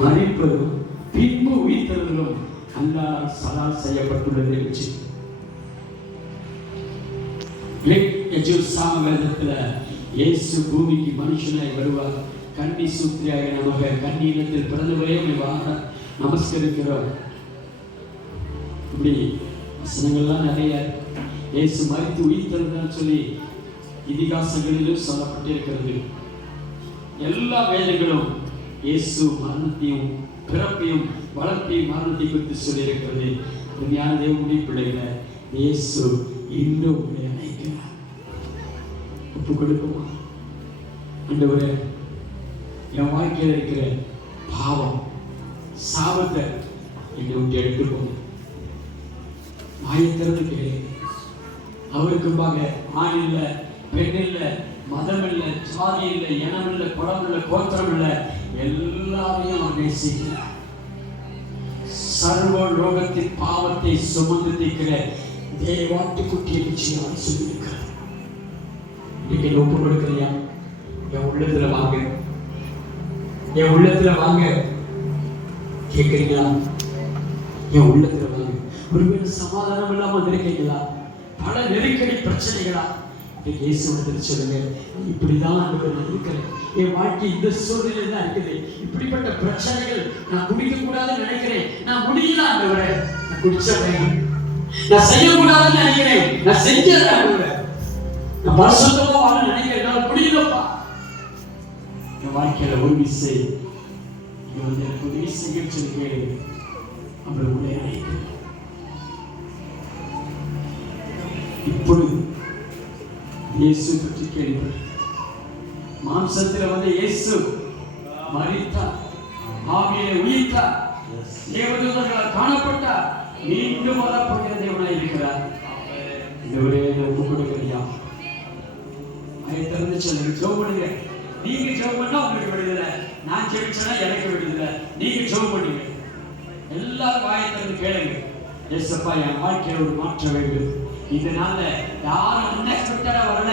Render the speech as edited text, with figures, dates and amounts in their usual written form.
மரிப்பதும் பின்பு உயிர்த்தெழுதலும் அல்லாஹ் சலால் செய்யப்பட்டுள்ளது என்று சாமவேதத்துல இயேசு பூமிக்கு மனுஷனாய் வருவார். கன்னி சூத்திரியாக நமக்கு கன்னியினத்தில் பிறந்தவரையும் நமஸ்கரிக்கிறோம். இப்படி வசனங்கள்லாம் நிறைய இயேசு மரித்து உயிர்த்தெழுந்தான்னு சொல்லி இதிகாசங்களிலும் சொல்லப்பட்டிருக்கிறது. எல்லா வேதங்களும் இயேசு மரணத்தையும் பிறப்பையும் வளர்ப்பையும் மரணத்தை குறித்து சொல்லியிருக்கிறது. ஞான தேவனுடைய பிள்ளைகளை இயேசு இன்னும் நினைக்கிறார். ஒப்பு கொடுக்குமா? ஆண்டவரே, என் வாழ்க்கையில் இருக்கிற பாவம் சாபத்தை என்னை விட்டு எடுத்துக்கோங்க. வாயத்திறந்து கேளு. அவருக்கு ஆண் இல்லை, பெண் இல்லை, மதம் இல்லை, ஜாதி இல்லை, இனம் இல்லை, குலம் இல்லை, கோத்திரம் இல்லை, எல்லாரையும் அவர் நேசிக்கிறார். சர்வ லோகத்தின் பாவத்தை சுமந்து தீர்க்கிற தேவாட்டுக்குட்டியை நிச்சயமாக சொல்லியிருக்கிறார். இன்னைக்கு ஒப்பு கொடுக்கிறியா? என் உள்ளத்துல வாங்க, என் உள்ளத்துல வாங்க. கேட்கிறீங்களா? என் உள்ளத்துல வாங்க. ஒருவேளை சமாதானம் இல்லாம இருக்கீங்களா? பல நெருக்கடி பிரச்சனைகளா? இயேசுவிடத்தில் சொல்லுங்க, இப்படிதான் நான் இருக்கிறேன். என் வாழ்க்கை இந்த சூழ்நிலை தான் இருக்குது. இப்படிப்பட்ட பிரச்சனைகள் நான் குடிக்க கூடாதுன்னு நினைக்கிறேன். நான் முடியல ஆண்டவரே, நான் குடிச்சேன். நான் செய்யக்கூடாதுன்னு நினைக்கிறேன், நான் செஞ்சேன் ஆண்டவரே. நான் பரிசுத்தமா வாழ நினைக்கிறேன், நான் முடியலப்பா. என் வாழ்க்கையில ஒரு விசை இங்க வந்து எனக்கு உதவி செய்ய சொல்லி கேளு. அவர் உடைய அழைக்கிறேன். இப்பொழுது இயேசு பற்றி கேள்வி. மாம்சத்தில் வந்து இயேசு மரித்தார், ஆவியிலே உயிர்த்தார், தேவதூதர்களால் காணப்பட்டார், மீண்டும் வரப்போகிற தேவனாய் இருக்கிறார். இந்த ஒப்பு கொடுக்கிறியா? அதை திறந்து சொல்லுங்க. ஜெபம் பண்ணுங்க. நீங்க ஜெபம் பண்ணா உங்களுக்கு விடுதலை, நான் ஜெபிச்சேன்னா எனக்கு விடுதலை. நீங்க ஜெபம் பண்ணுங்க. எல்லாரும் வாயை திறந்து கேளுங்க. ஏசப்பா, என் வாழ்க்கையில ஒரு மாற்றம் வேண்டும். இதனால யாரும் அன்எக்ஸ்பெக்டடா வரல.